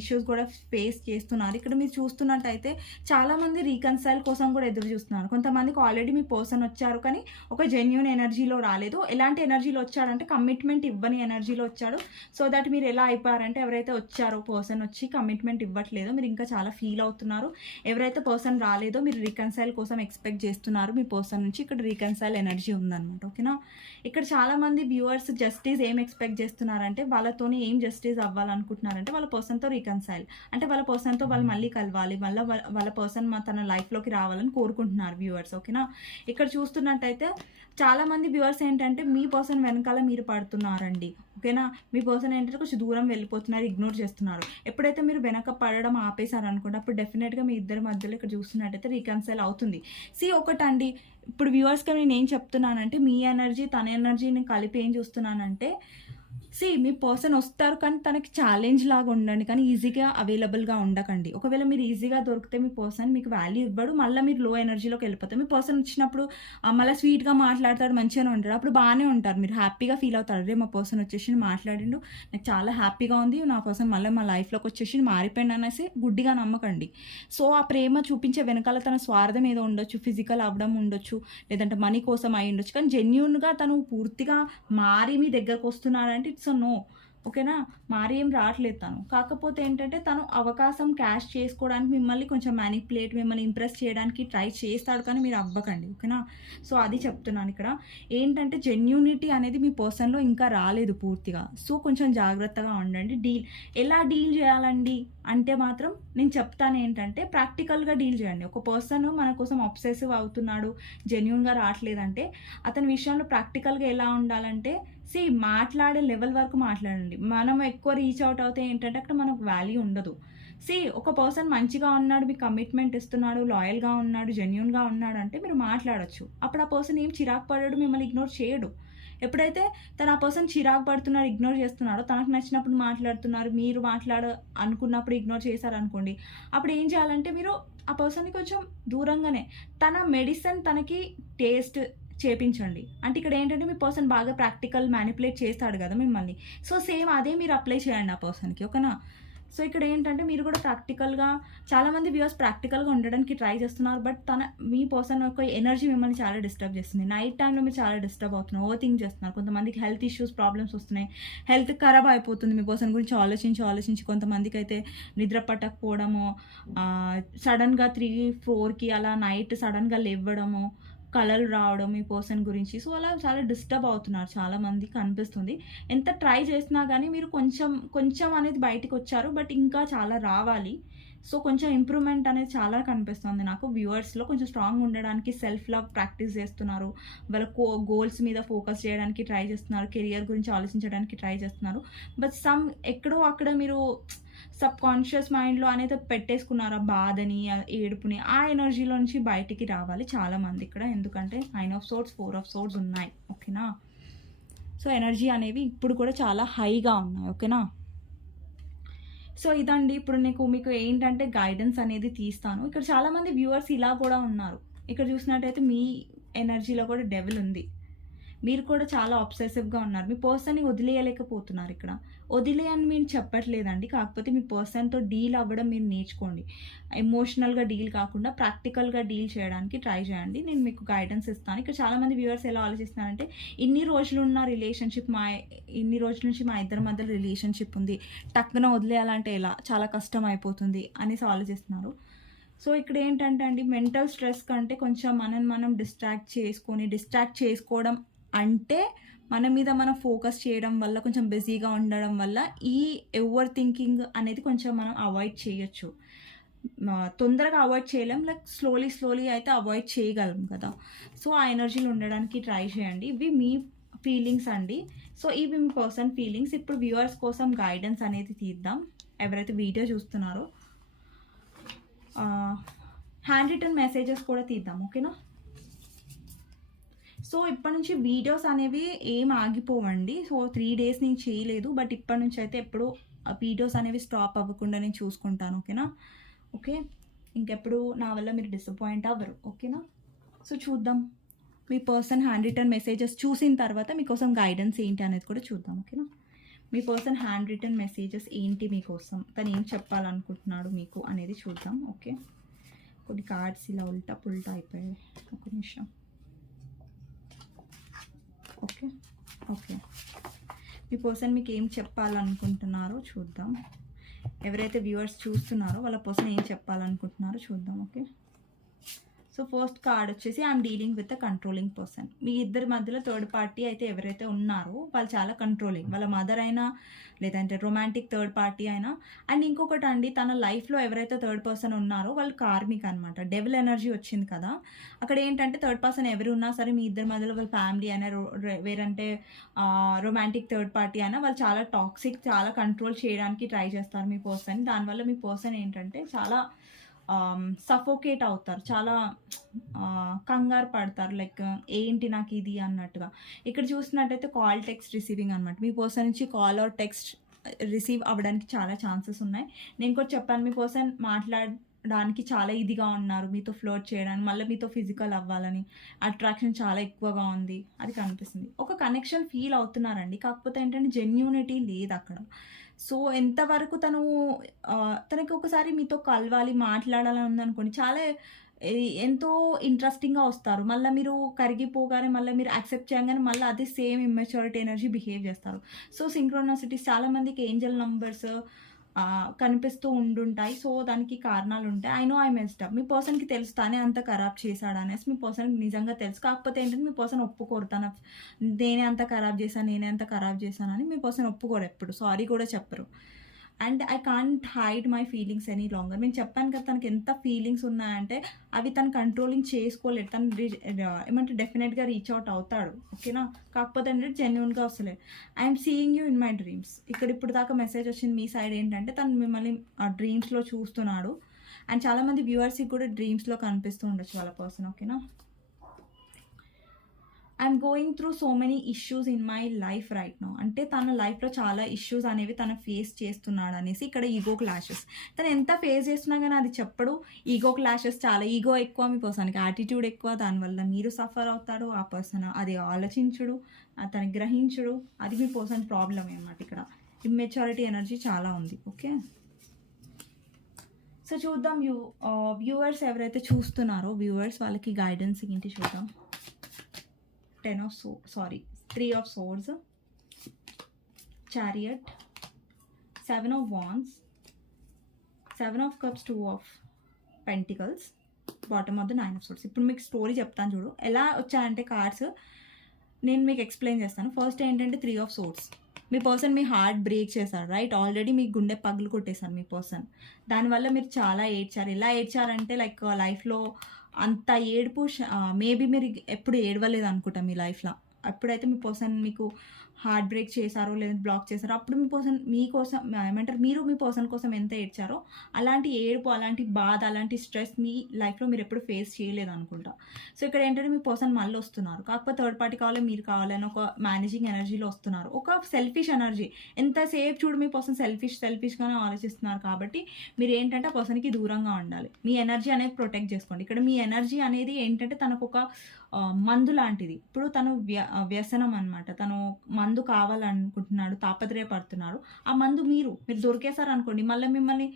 ఇష్యూస్ కూడా ఫేస్ చేస్తున్నారు. ఇక్కడ మీరు చూస్తున్నట్టయితే చాలామంది రీకన్సైల్ కోసం కూడా ఎదురు చూస్తున్నారు. కొంతమందికి ఆల్రెడీ మీ పర్సన్ వచ్చారు, కానీ ఒక జెన్యూన్ ఎనర్జీలో రాలేదు. ఎలాంటి ఎనర్జీలో వచ్చాడంటే కమిట్మెంట్ ఇవ్వని ఎనర్జీలో వచ్చాడు. సో దట్ మీరు ఎలా అయిపోయారంటే ఎవరైతే వచ్చారో పర్సన్ వచ్చి కమిట్మెంట్ ఇవ్వట్లేదో మీరు ఇంకా చాలా ఫీల్ అవుతున్నారు. ఎవరైతే పర్సన్ రాలేదో మీరు రీకన్సైల్ కోసం ఎక్స్పెక్ట్ చేస్తున్నారు మీ పర్సన్ నుంచి. ఇక్కడ రీకన్సైల్ ఎనర్జీ ఉందన్నమాట, ఓకేనా. ఇక్కడ చాలా మంది వ్యూవర్స్ జస్టిస్ ఏం ఎక్స్పెక్ట్ చేస్తున్నారంటే వాళ్ళతోని ఏం జస్టిస్ అవ్వాలనుకుంటున్నారంటే వాళ్ళ పర్సన్తో రీకన్సైల్, అంటే వాళ్ళ పర్సన్తో వాళ్ళు మళ్ళీ కలవాలి, మళ్ళీ వాళ్ళ పర్సన్ తన లైఫ్లోకి రావాలని కోరుకుంటున్నారు వ్యూవర్స్, ఓకేనా. ఇక్కడ చూస్తున్నట్టయితే చాలా మంది వ్యూవర్స్ ఏంటంటే మీ పర్సన్ వెనకాల మీరు పడుతున్నారండి, ఓకేనా. మీ పర్సన్ ఏంటంటే కొంచెం దూరం వెళ్ళిపోతున్నారు, ఇగ్నోర్ చేస్తున్నారు. ఎప్పుడైతే మీరు వెనక పడడం ఆపేశారు అనుకోండి, అప్పుడు డెఫినెట్గా మీ ఇద్దరి మధ్యలో ఇక్కడ చూస్తున్నట్టయితే రీకన్సైల్ అవుతుంది. ఒకటండి, ఇప్పుడు వ్యూవర్స్గా నేను ఏం చెప్తున్నానంటే మీ ఎనర్జీ తన ఎనర్జీని కలిపి ఏం చూస్తున్నానంటే మీ పర్సన్ వస్తారు, కానీ తనకి ఛాలెంజ్ లాగా ఉండండి, కానీ ఈజీగా అవైలబుల్గా ఉండకండి. ఒకవేళ మీరు ఈజీగా దొరికితే మీ పర్సన్ మీకు వాల్యూ ఇవ్వడు, మళ్ళీ మీరు లో ఎనర్జీలోకి వెళ్ళిపోతారు. మీ పర్సన్ వచ్చినప్పుడు మళ్ళీ స్వీట్గా మాట్లాడతాడు, మంచిగానే ఉంటాడు, అప్పుడు బాగానే ఉంటారు, మీరు హ్యాపీగా ఫీల్ అవుతారు. రే మా పర్సన్ వచ్చేసి మాట్లాడిండు, నాకు చాలా హ్యాపీగా ఉంది, నా పర్సన్ మళ్ళీ మా లైఫ్లోకి వచ్చేసి మారిపోయింది అనేసి గుడ్డిగా నమ్మకండి. సో ఆ ప్రేమ చూపించే వెనకాల తన స్వార్థం ఏదో ఉండొచ్చు, ఫిజికల్ అవ్వడం ఉండొచ్చు, లేదంటే మనీ కోసం అయి ఉండొచ్చు, కానీ జెన్యూన్గా తను పూర్తిగా మారి మీ దగ్గరకు వస్తున్నాడంటే ఇట్స్ నో, ఓకేనా. మారి ఏం రావట్లేదు తను. కాకపోతే ఏంటంటే తను అవకాశం క్యాష్ చేసుకోవడానికి మిమ్మల్ని కొంచెం మ్యానిపులేట్, మిమ్మల్ని ఇంప్రెస్ చేయడానికి ట్రై చేస్తాడు, కానీ మీరు అవ్వకండి, ఓకేనా. సో అది చెప్తున్నాను. ఇక్కడ ఏంటంటే జెన్యూనిటీ అనేది మీ పర్సన్లో ఇంకా రాలేదు పూర్తిగా. సో కొంచెం జాగ్రత్తగా ఉండండి. ఎలా డీల్ చేయాలండి అంటే మాత్రం నేను చెప్తాను ఏంటంటే ప్రాక్టికల్గా డీల్ చేయండి. ఒక పర్సన్ మన కోసం అబ్సెసివ్ అవుతున్నాడు, జెన్యూన్గా రావట్లేదంటే అతని విషయంలో ప్రాక్టికల్గా ఎలా ఉండాలంటే మాట్లాడే లెవెల్ వరకు మాట్లాడండి. మనం ఎక్కువ రీచ్ అవుట్ అవుతే ఏంటంటే అక్కడ మనకు వాల్యూ ఉండదు. ఒక పర్సన్ మంచిగా ఉన్నాడు, మీకు కమిట్మెంట్ ఇస్తున్నాడు, లాయల్‌గా ఉన్నాడు, జెన్యూన్‌గా ఉన్నాడంటే మీరు మాట్లాడొచ్చు. అప్పుడు ఆ పర్సన్ ఏం చిరాకు పడడు, మిమ్మల్ని ఇగ్నోర్ చేయడు. ఎప్పుడైతే ఆ పర్సన్ చిరాకు పడుతున్నారు, ఇగ్నోర్ చేస్తున్నాడో, తనకు నచ్చినప్పుడు మాట్లాడుతున్నారు, మీరు అనుకున్నప్పుడు ఇగ్నోర్ చేశారనుకోండి, అప్పుడు ఏం చేయాలంటే మీరు ఆ పర్సన్‌ని కొంచెం దూరంగానే తన మెడిసిన్ తనకి టేస్ట్ చేపించండి. అంటే ఇక్కడ ఏంటంటే మీ పర్సన్ బాగా ప్రాక్టికల్ మ్యానిపులేట్ చేస్తాడు గదా మిమ్మల్ని. సేమ్ అదే మీరు అప్లై చేయండి ఆ పర్సన్‌కి. ఓకేనా? ఇక్కడ ఏంటంటే మీరు కూడా ప్రాక్టికల్‌గా చాలామంది వ్యూవర్స్ ప్రాక్టికల్‌గా ఉండడానికి ట్రై చేస్తున్నారు. బట్ మీ పర్సన్ యొక్క ఎనర్జీ మిమ్మల్ని చాలా డిస్టర్బ్ చేస్తుంది. నైట్ టైమ్‌లో మీరు చాలా డిస్టర్బ్ అవుతున్నారు. ఓవర్ థింక్ చేస్తున్నారు. కొంతమందికి హెల్త్ ఇష్యూస్, ప్రాబ్లమ్స్ వస్తున్నాయి. హెల్త్ ఖరాబ్ అయిపోతుంది. మీ పర్సన్ గురించి ఆలోచించి కొంతమందికైతే నిద్ర పట్టకపోవడము, సడెన్‌గా 3, 4కి అలా నైట్ సడెన్‌గా లెవ్వడము, కలలు రావడం మీ పర్సన్ గురించి. అలా చాలా డిస్టర్బ్ అవుతున్నారు చాలామందికి అనిపిస్తుంది. ఎంత ట్రై చేసినా గానీ మీరు కొంచెం అనేది బయటికొచ్చారు. బట్ ఇంకా చాలా రావాలి. కొంచెం ఇంప్రూవ్‌మెంట్ అనేది చాలా కనిపిస్తుంది నాకు. వ్యూవర్స్‌లో కొంచెం స్ట్రాంగ్‌గా ఉండడానికి సెల్ఫ్ లవ్ ప్రాక్టీస్ చేస్తున్నారు. వాళ్ళ గోల్స్ మీద ఫోకస్ చేయడానికి ట్రై చేస్తున్నారు. కెరియర్ గురించి ఆలోచించడానికి ట్రై చేస్తున్నారు. బట్ ఎక్కడో అక్కడ మీరు సబ్‌కాన్షియస్ మైండ్‌లో అనేది పెట్టేసుకున్నారు ఆ బాధని, ఆ ఏడుపుని. ఆ ఎనర్జీలో నుంచి బయటికి రావాలి చాలామంది ఇక్కడ. ఎందుకంటే 9 ఆఫ్ సోర్డ్స్, 4 ఆఫ్ సోర్డ్స్ ఉన్నాయి. ఓకేనా? ఎనర్జీ అనేవి ఇప్పుడు కూడా చాలా హైగా ఉన్నాయి. ఓకేనా? ఇదండి ఇప్పుడు మీకు ఏంటంటే గైడెన్స్ అనేది తీస్తాను. ఇక్కడ చాలామంది వ్యూవర్స్ ఇలా కూడా ఉన్నారు. ఇక్కడ చూసినట్టయితే మీ ఎనర్జీలో కూడా డెవిల్ ఉంది. మీరు కూడా చాలా అబ్సెసివ్‌గా ఉన్నారు. మీ పర్సన్‌ని వదిలేయలేకపోతున్నారు ఇక్కడ. వదిలేయని నేను చెప్పట్లేదండి. కాకపోతే మీ పర్సన్‌తో డీల్ అవ్వడం మీరు నేర్చుకోండి. ఎమోషనల్‌గా డీల్ కాకుండా ప్రాక్టికల్‌గా డీల్ చేయడానికి ట్రై చేయండి. నేను మీకు గైడెన్స్ ఇస్తాను. ఇక్కడ చాలామంది వ్యూవర్స్ ఎలా ఆలోచిస్తున్నారంటే ఇన్ని రోజుల నుంచి మా ఇద్దరి మధ్యలో రిలేషన్‌షిప్ ఉంది. టక్కున వదిలేయాలంటే ఎలా? చాలా కష్టం అయిపోతుంది అనేసి ఆలోచిస్తున్నారు. ఇక్కడ ఏంటంటే అండి మెంటల్ స్ట్రెస్ కంటే కొంచెం మనం డిస్ట్రాక్ట్ చేసుకోవడం అంటే మన మీద మనం ఫోకస్ చేయడం వల్ల, కొంచెం బిజీగా ఉండడం వల్ల ఈ ఓవర్ థింకింగ్ అనేది కొంచెం మనం అవాయిడ్ చేయొచ్చు. తొందరగా అవాయిడ్ చేయలేం. లైక్ స్లోలీ అయితే అవాయిడ్ చేయగలం కదా! ఆ ఎనర్జీలో ఉండడానికి ట్రై చేయండి. ఇవి మీ ఫీలింగ్స్ అండి. ఇవి మీ పర్సన్ ఫీలింగ్స్. ఇప్పుడు వ్యూవర్స్ కోసం గైడెన్స్ అనేది తీద్దాం. ఎవరైతే వీడియో చూస్తున్నారో హ్యాండ్ రిటన్ మెసేజెస్ కూడా తీద్దాం. ఓకేనా? ఇప్పటి నుంచి వీడియోస్ అనేవి ఏం ఆగిపోవండి. 3 డేస్ నేను చేయలేదు. బట్ ఇప్పటి నుంచి అయితే ఎప్పుడు వీడియోస్ అనేవి స్టాప్ అవ్వకుండా నేను చూసుకుంటాను. ఓకేనా? ఓకే. ఇంకెప్పుడు నా వల్ల మీరు డిసప్పాయింట్ అవ్వరు. ఓకేనా? చూద్దాం. మీ పర్సన్ హ్యాండ్ రిటన్ మెసేజెస్ చూసిన తర్వాత మీకోసం గైడెన్స్ ఏంటి అనేది కూడా చూద్దాం. ఓకేనా? మీ పర్సన్ హ్యాండ్ రిటన్ మెసేజెస్ ఏంటి మీకోసం, తను ఏం చెప్పాలనుకుంటున్నాడు మీకు అనేది చూద్దాం. ఓకే. కొన్ని కార్డ్స్ ఇలా ఉల్టా పుల్టా అయిపోయాయి. ఒక నిమిషం. ఓకే. మీ పర్సన్ మీకు ఏం చెప్పాలనుకుంటున్నారో చూద్దాం. ఎవరైతే వ్యూవర్స్ చూస్తున్నారో వాళ్ళ పర్సన్ ఏం చెప్పాలనుకుంటున్నారో చూద్దాం. ఓకే. ఫస్ట్ కార్డ్ వచ్చేసి I'm dealing with a controlling person. మీ ఇద్దరి మధ్యలో థర్డ్ పార్టీ అయితే ఎవరైతే ఉన్నారో వాళ్ళు చాలా కంట్రోలింగ్. వాళ్ళ మదర్ అయినా, లేదంటే రొమాంటిక్ థర్డ్ పార్టీ అయినా. అండ్ ఇంకొకటి అండి, తన లైఫ్లో ఎవరైతే థర్డ్ పర్సన్ ఉన్నారో వాళ్ళు కార్మిక్ అనమాట. డెవిల్ ఎనర్జీ వచ్చింది కదా! అక్కడ ఏంటంటే థర్డ్ పర్సన్ ఎవరు ఉన్నా సరే మీ ఇద్దరి మధ్యలో వాళ్ళ ఫ్యామిలీ అయినా, వేరంటే రొమాంటిక్ థర్డ్ పార్టీ అయినా, వాళ్ళు చాలా టాక్సిక్, చాలా కంట్రోల్ చేయడానికి ట్రై చేస్తారు మీ పర్సన్. దానివల్ల మీ పర్సన్ ఏంటంటే చాలా సఫోకేట్ అవుతారు. చాలా కంగారు పడతారు. లైక్ ఏంటి నాకు ఇది అన్నట్టుగా. ఇక్కడ చూసినట్టయితే కాల్, టెక్స్ట్ రిసీవింగ్ అనమాట. మీ పర్సన్ నుంచి కాల్ ఆర్ టెక్స్ట్ రిసీవ్ అవ్వడానికి చాలా ఛాన్సెస్ ఉన్నాయి. నేను కూడా చెప్పాను, మీ పర్సన్ మాట్లాడడానికి చాలా ఇదిగా ఉన్నారు, మీతో ఫ్లోట్ చేయడానికి, మళ్ళీ మీతో ఫిజికల్ అవ్వాలని అట్రాక్షన్ చాలా ఎక్కువగా ఉంది అది కనిపిస్తుంది. ఒక కనెక్షన్ ఫీల్ అవుతున్నారండి. కాకపోతే ఏంటంటే జెన్యూనిటీ లేదు అక్కడ. ఎంతవరకు తనకి ఒకసారి మీతో కలవాలి, మాట్లాడాలని ఉందనుకోండి, చాలా ఎంతో ఇంట్రెస్టింగ్‌గా వస్తారు. మళ్ళీ మీరు కరిగిపోగానే, మళ్ళీ మీరు యాక్సెప్ట్ చేయగానే మళ్ళీ అదే సేమ్ ఇమ్మెచ్యూరిటీ ఎనర్జీ బిహేవ్ చేస్తారు. సింక్రోనసిటీస్ చాలామందికి ఏంజెల్ నంబర్స్ కనిపిస్తూ ఉండుంటాయి. దానికి కారణాలు ఉంటాయి. I know I messed up. మీ పర్సన్‌కి తెలుసు తానే అంత ఖరాబ్ చేశాడనేసి మీ పర్సన్‌కి నిజంగా తెలుసు. కాకపోతే ఏంటంటే మీ పర్సన్ ఒప్పుకోరు. నేనే అంత ఖరాబ్ చేశాను అని మీ పర్సన్ ఒప్పుకోరు. ఎప్పుడు సారీ కూడా చెప్పరు. And I can't hide my feelings any longer. నేను చెప్పాను కదా తనకి ఎంత ఫీలింగ్స్ ఉన్నాయంటే అవి తను కంట్రోలింగ్ చేసుకోలేదు. తను ఏమంటే డెఫినెట్గా రీచ్ అవుట్ అవుతాడు, ఓకేనా. కాకపోతే అంటే జెన్యున్గా వస్తలేదు. I'm seeing you in my dreams. ఇక్కడ ఇప్పుడు దాకా మెసేజ్ వచ్చింది మీ సైడ్ ఏంటంటే తను మిమ్మల్ని డ్రీమ్స్లో చూస్తున్నాడు. అండ్ చాలామంది వ్యూవర్స్కి కూడా డ్రీమ్స్లో కనిపిస్తూ ఉండొచ్చు వాళ్ళ పర్సన్, ఓకేనా. I'm going through so many issues in my life right now. అంటే తన లైఫ్లో చాలా ఇష్యూస్ అనేవి తను ఫేస్ చేస్తున్నాడు అనేసి ఇక్కడ ఈగో క్లాషెస్. తను ఎంత ఫేస్ చేస్తున్నా కానీ అది చెప్పడు. ఈగో క్లాషెస్, చాలా ఈగో ఎక్కువ మీ పర్సన్కి, యాటిట్యూడ్ ఎక్కువ. దానివల్ల మీరు సఫర్ అవుతాడు, ఆ పర్సన్ అది ఆలోచించుడు, తను గ్రహించుడు. అది మీ పర్సన్ ప్రాబ్లం అనమాట. ఇక్కడ ఇమ్మెచ్యూరిటీ ఎనర్జీ చాలా ఉంది, ఓకే. సో చూద్దాం వ్యూవర్స్ ఎవరైతే చూస్తున్నారో వ్యూవర్స్ వాళ్ళకి గైడెన్స్ ఏంటి చూద్దాం. 3 of swords, chariot, 7 of wands, 7 of cups, 2 of pentacles, bottom of the 9 of swords. ఇప్పుడు మీకు స్టోరీ చెప్తాను చూడు ఎలా వచ్చాయంటే కార్డ్స్, నేను మీకు ఎక్స్ప్లెయిన్ చేస్తాను. ఫస్ట్ ఏంటంటే 3 of swords. Me person me heart break చేశారు, రైట్. ఆల్రెడీ మీ గుండె పగులు కొట్టేశారు మీ పర్సన్. దానివల్ల మీరు చాలా ఏడ్చారు. ఎలా ఏడ్చారంటే లైక్ లైఫ్లో అంత ఏడుపు మేబీ మీరు ఎప్పుడు ఏడవలేదు అనుకుంటా మీ లైఫ్లో. అప్పుడైతే మీ పర్సన్ మీకు హార్ట్ బ్రేక్ చేశారో లేదా బ్లాక్ చేశారో అప్పుడు మీ పర్సన్ మీకోసం ఏమంటారు మీరు మీ పర్సన్ కోసం ఎంత ఏడ్చారో అలాంటి ఏడుపు, అలాంటి బాధ, అలాంటి స్ట్రెస్ మీ లైఫ్లో మీరు ఎప్పుడు ఫేస్ చేయలేదు అనుకుంటా. సో ఇక్కడ ఏంటంటే మీ పర్సన్ మళ్ళీ వస్తున్నారు. కాకపోతే థర్డ్ పార్టీ కావాలి, మీరు కావాలని ఒక మేనేజింగ్ ఎనర్జీలో వస్తున్నారు. ఒక సెల్ఫిష్ ఎనర్జీ. ఎంతసేపు చూడు మీ పర్సన్ సెల్ఫిష్గానే ఆలోచిస్తున్నారు. కాబట్టి మీరు ఏంటంటే ఆ పర్సన్కి దూరంగా ఉండాలి. మీ ఎనర్జీ అనేది ప్రొటెక్ట్ చేసుకోండి. ఇక్కడ మీ ఎనర్జీ అనేది ఏంటంటే తనకు ఒక మందు లాంటిది. ఇప్పుడు తను వ్యసనం అనమాట. తను మందు కావాలనుకుంటున్నాడు, తాపత్రయపడుతున్నాడు. ఆ మందు మీరు దొరికేశారు అనుకోండి, మళ్ళీ మిమ్మల్ని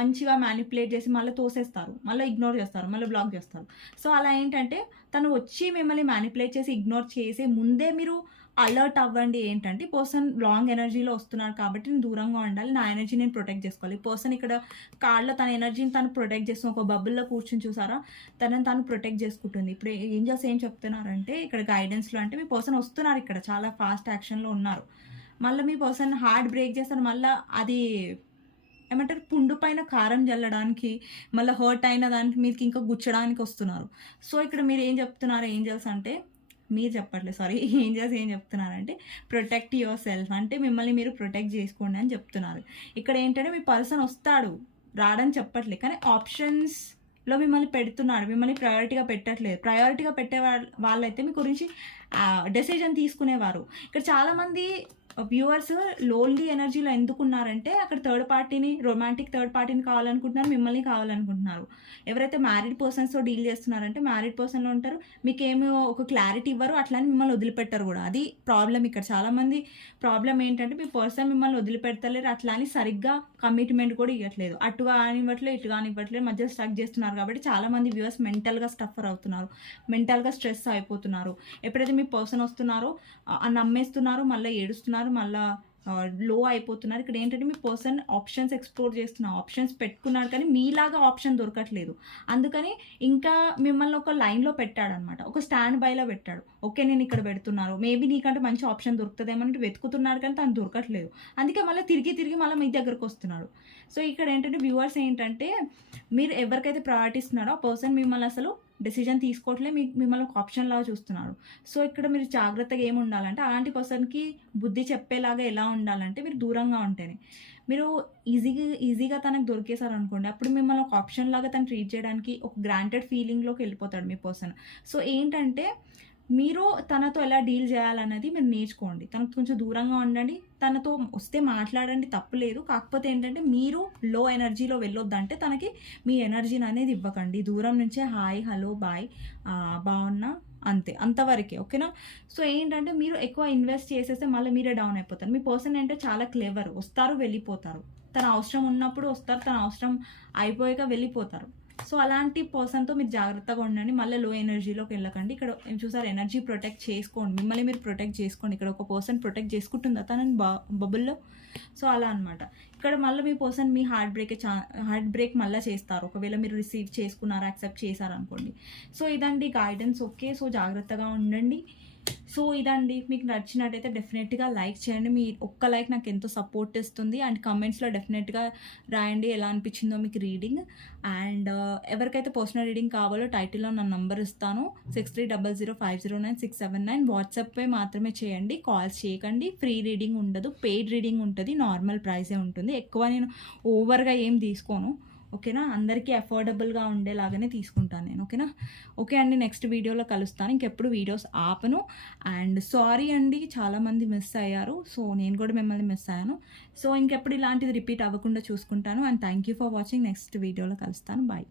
మంచిగా మ్యానిపులేట్ చేసి మళ్ళీ తోసేస్తారు, మళ్ళీ ఇగ్నోర్ చేస్తారు, మళ్ళీ బ్లాక్ చేస్తారు. సో అలా ఏంటంటే తను వచ్చి మిమ్మల్ని మ్యానిపులేట్ చేసి ఇగ్నోర్ చేసి ముందే మీరు అలర్ట్ అవ్వండి. ఏంటంటే ఈ పర్సన్ లాంగ్ ఎనర్జీలో వస్తున్నారు కాబట్టి నేను దూరంగా ఉండాలి, నా ఎనర్జీ నేను ప్రొటెక్ట్ చేసుకోవాలి. ఈ పర్సన్ ఇక్కడ కార్డ్లో తన ఎనర్జీని తను ప్రొటెక్ట్ చేస్తుంది. ఒక బబుల్లో కూర్చొని చూసారా, తనని తను ప్రొటెక్ట్ చేసుకుంటుంది. ఇప్పుడు ఏంజల్స్ ఏం చెప్తున్నారంటే ఇక్కడ గైడెన్స్లో అంటే మీ పర్సన్ వస్తున్నారు, ఇక్కడ చాలా ఫాస్ట్ యాక్షన్లో ఉన్నారు. మళ్ళీ మీ పర్సన్ హార్ట్ బ్రేక్ చేస్తారు. మళ్ళీ అది ఏమంటారు పుండు పైన కారం జల్లడానికి, మళ్ళీ హర్ట్ అయిన దానికి మీకు ఇంకా గుచ్చడానికి వస్తున్నారు. సో ఇక్కడ మీరు ఏం చెప్తున్నారు ఏంజల్స్ అంటే, మీరు చెప్పట్లేదు సారీ, ఏంజల్స్ ఏం చెప్తున్నారంటే ప్రొటెక్ట్ యువర్ సెల్ఫ్, అంటే మిమ్మల్ని మీరు ప్రొటెక్ట్ చేసుకోండి అని చెప్తున్నారు. ఇక్కడ ఏంటంటే మీ పర్సన్ వస్తాడు, రాడని చెప్పట్లేదు, కానీ ఆప్షన్స్లో మిమ్మల్ని పెడుతున్నాడు. మిమ్మల్ని ప్రయారిటీగా పెట్టట్లేదు. ప్రయారిటీగా పెట్టే వాళ్ళైతే మీ గురించి డెసిజన్ తీసుకునేవారు. ఇక్కడ చాలామంది వ్యూవర్స్ లోన్లీ ఎనర్జీలో ఎందుకున్నారంటే అక్కడ థర్డ్ పార్టీని, రొమాంటిక్ థర్డ్ పార్టీని కావాలనుకుంటున్నారు, మిమ్మల్ని కావాలనుకుంటున్నారు. ఎవరైతే మ్యారీడ్ పర్సన్స్తో డీల్ చేస్తున్నారంటే మ్యారీడ్ పర్సన్లో ఉంటారు, మీకేమో ఒక క్లారిటీ ఇవ్వరు, అట్లని మిమ్మల్ని వదిలిపెట్టరు కూడా. అది ప్రాబ్లం ఇక్కడ. చాలామంది ప్రాబ్లం ఏంటంటే మీ పర్సన్ మిమ్మల్ని వదిలిపెడతలేరు, అట్లా అని సరిగ్గా కమిట్మెంట్ కూడా ఇవ్వట్లేదు. అటు కానివ్వట్లేదు, ఇటు కానివ్వట్లేదు, మధ్య స్ట్రక్ చేస్తున్నారు. కాబట్టి చాలామంది వ్యూవర్స్ మెంటల్గా స్టఫర్ అవుతున్నారు, మెంటల్గా స్ట్రెస్ అయిపోతున్నారు. ఎప్పుడైతే మీ పర్సన్ వస్తున్నారో నమ్మేస్తున్నారు, మళ్ళీ ఏడుస్తున్నారు, మళ్ళీ లో అయిపోతున్నారు. ఇక్కడ ఏంటంటే మీ పర్సన్ ఆప్షన్స్ ఎక్స్ప్లోర్ చేస్తున్నారు, ఆప్షన్స్ పెట్టుకున్నాడు, కానీ మీలాగా ఆప్షన్ దొరకట్లేదు. అందుకని ఇంకా మిమ్మల్ని ఒక లైన్లో పెట్టాడనమాట, ఒక స్టాండ్ బైలో పెట్టాడు. ఓకే నేను ఇక్కడ పెడుతున్నాను, మేబీ నీకంటే మంచి ఆప్షన్ దొరుకుతుందేమో అంటే వెతుకుతున్నాడు, కానీ తను దొరకట్లేదు. అందుకే మళ్ళీ తిరిగి మళ్ళీ మీ దగ్గరకు వస్తున్నాడు. సో ఇక్కడ ఏంటంటే వ్యూవర్స్ ఏంటంటే మీరు ఎవరికైతే ప్రయారిటీ ఇస్తున్నాడో ఆ పర్సన్ మిమ్మల్ని అసలు డెసిజన్ తీసుకోవట్లే, మిమ్మల్ని ఒక ఆప్షన్ లాగా చూస్తున్నారు. సో ఇక్కడ మీరు జాగ్రత్తగా ఏమి ఉండాలంటే అలాంటి పర్సన్కి బుద్ధి చెప్పేలాగా ఎలా ఉండాలంటే మీరు దూరంగా ఉంటేనే. మీరు ఈజీగా తనకు దొరికేశారు అనుకోండి, అప్పుడు మిమ్మల్ని ఒక ఆప్షన్ లాగా తను ట్రీట్ చేయడానికి ఒక గ్రాంటెడ్ ఫీలింగ్లోకి వెళ్ళిపోతాడు మీ పర్సన్. సో ఏంటంటే మీరు తనతో ఎలా డీల్ చేయాలన్నది మీరు నేర్చుకోండి. తనకు కొంచెం దూరంగా ఉండండి, తనతో వస్తే మాట్లాడండి, తప్పులేదు. కాకపోతే ఏంటంటే మీరు లో ఎనర్జీలో వెళ్ళొద్దంటే తనకి మీ ఎనర్జీని అనేది ఇవ్వకండి. దూరం నుంచే హాయ్, హలో, బాయ్, బాగున్నా, అంతే, అంతవరకే, ఓకేనా. సో ఏంటంటే మీరు ఎక్కువ ఇన్వెస్ట్ చేసేస్తే మళ్ళీ మీరే డౌన్ అయిపోతారు. మీ పర్సన్ అంటే చాలా క్లెవర్, వస్తారు వెళ్ళిపోతారు. తన అవసరం ఉన్నప్పుడు వస్తారు, తన అవసరం అయిపోయాక వెళ్ళిపోతారు. సో అలాంటి పర్సన్తో మీరు జాగ్రత్తగా ఉండండి, మళ్ళీ లో ఎనర్జీలోకి వెళ్ళకండి. ఇక్కడ చూసారు ఎనర్జీ ప్రొటెక్ట్ చేసుకోండి, మిమ్మల్ని మీరు ప్రొటెక్ట్ చేసుకోండి. ఇక్కడ ఒక పర్సన్ ప్రొటెక్ట్ చేసుకుంటుందా తనని బబుల్లో. సో అలా అనమాట. ఇక్కడ మళ్ళీ మీ పర్సన్ మీ హార్ట్ బ్రేక్ మళ్ళీ చేస్తారు, ఒకవేళ మీరు రిసీవ్ చేసుకున్నారు, యాక్సెప్ట్ చేశారు అనుకోండి. సో ఇదండి గైడెన్స్, ఓకే. సో జాగ్రత్తగా ఉండండి. సో ఇదండి. మీకు నచ్చినట్టయితే డెఫినెట్‌గా లైక్ చేయండి. మీ ఒక్క లైక్ నాకెంతో సపోర్ట్ ఇస్తుంది. అండ్ కామెంట్స్‌లో డెఫినెట్‌గా రాయండి ఎలా అనిపించిందో మీకు రీడింగ్. అండ్ ఎవరికైతే పర్సనల్ రీడింగ్ కావాలో టైటిల్‌లో నా నంబర్ ఇస్తాను. 6300509679 వాట్సాప్పే మాత్రమే చేయండి. కాల్స్ చేయకండి. ఫ్రీ రీడింగ్ ఉండదు. పెయిడ్ రీడింగ్ ఉంటది. నార్మల్ ప్రైసే ఉంటుంది. ఎక్కువ నేను ఓవర్‌గా ఏం తీసుకోను. ఓకేనా? అందరికీ అఫోర్డబుల్‌గా ఉండేలాగానే తీసుకుంటాను నేను. ఓకేనా? ఓకే అండి. నెక్స్ట్ వీడియోలో కలుస్తాను. ఇంకెప్పుడు వీడియోస్ ఆపను. అండ్ సారీ అండి, చాలామంది మిస్ అయ్యారు. సో, నేను కూడా మిమ్మల్ని మిస్ అయ్యాను. సో, ఇంకెప్పుడు ఇలాంటిది రిపీట్ అవ్వకుండా చూసుకుంటాను. And thank you for watching. Next వీడియోలో కలుస్తాను. బాయ్.